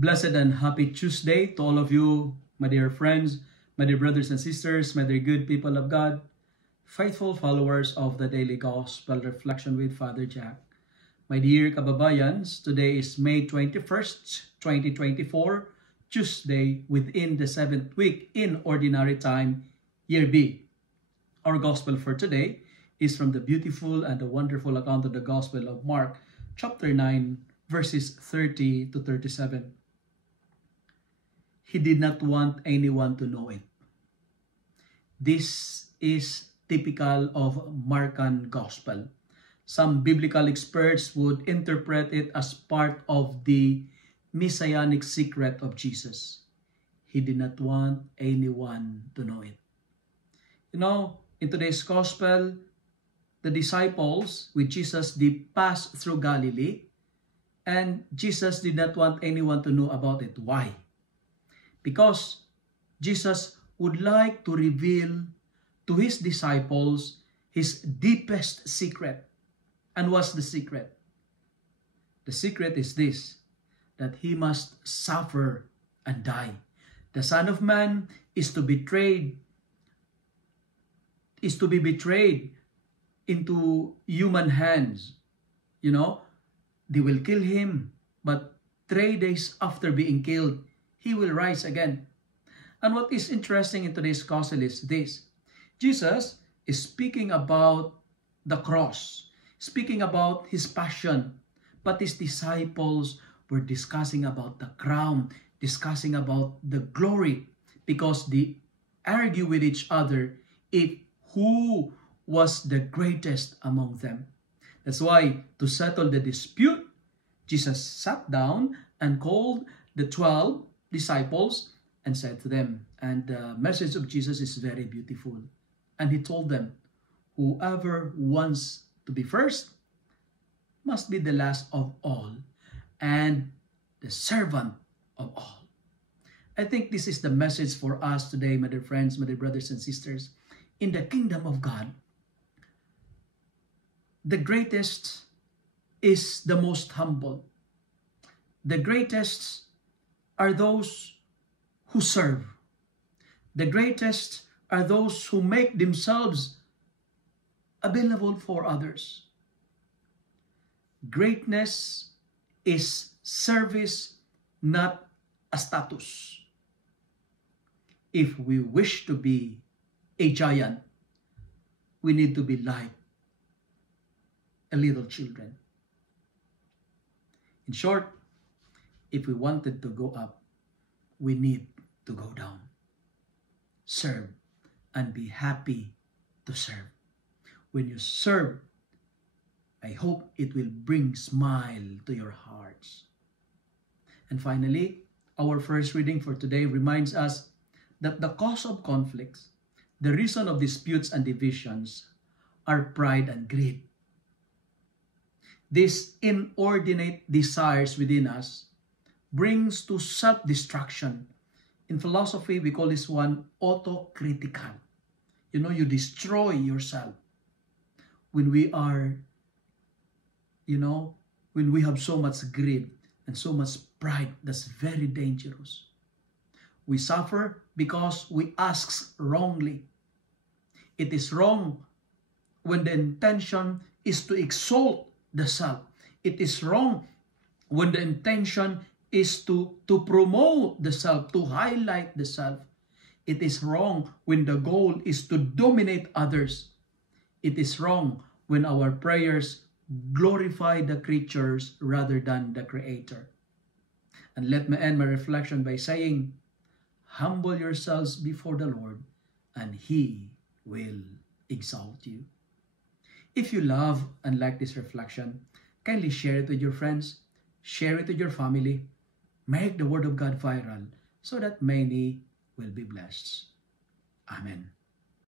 Blessed and happy Tuesday to all of you, my dear friends, my dear brothers and sisters, my dear good people of God, faithful followers of the Daily Gospel Reflection with Father Jack. My dear kababayans, today is May 21st, 2024, Tuesday within the 7th week in Ordinary Time, Year B. Our Gospel for today is from the beautiful and the wonderful account of the Gospel of Mark, chapter 9, verses 30 to 37. He did not want anyone to know it. This is typical of Markan Gospel. Some biblical experts would interpret it as part of the messianic secret of Jesus. He did not want anyone to know it. You know, in today's Gospel, the disciples with Jesus, they passed through Galilee, and Jesus did not want anyone to know about it. Why? Because Jesus would like to reveal to his disciples his deepest secret. And what's the secret? The secret is this, that he must suffer and die. The Son of Man is to be betrayed into human hands. You know, they will kill him, but 3 days after being killed, he will rise again. And what is interesting in today's gospel is this. Jesus is speaking about the cross, speaking about his passion, but his disciples were discussing about the crown, discussing about the glory, because they argue with each other if who was the greatest among them. That's why, to settle the dispute, Jesus sat down and called the 12 disciples and said to them, and the message of Jesus is very beautiful. And he told them, whoever wants to be first must be the last of all and the servant of all. I think this is the message for us today, my dear friends, my dear brothers and sisters. In the kingdom of God, the greatest is the most humble. The greatest are those who serve. The greatest are those who make themselves available for others. Greatness is service, not a status. If we wish to be a giant, we need to be like a little children. In short, if we wanted to go up, we need to go down. Serve and be happy to serve. When you serve, I hope it will bring smile to your hearts. And finally, our first reading for today reminds us that the cause of conflicts, the reason of disputes and divisions, are pride and greed. These inordinate desires within us brings to self-destruction. In philosophy, we call this one autocritical. You know, you destroy yourself. When we are, when we have so much greed and so much pride, that's very dangerous. We suffer because we ask wrongly. It is wrong when the intention is to exalt the self. It is wrong when the intention is to promote the self, to highlight the self. It is wrong when the goal is to dominate others. It is wrong when our prayers glorify the creatures rather than the Creator. And let me end my reflection by saying, humble yourselves before the Lord, and He will exalt you. If you love and like this reflection, kindly share it with your friends, share it with your family, make the Word of God viral so that many will be blessed. Amen.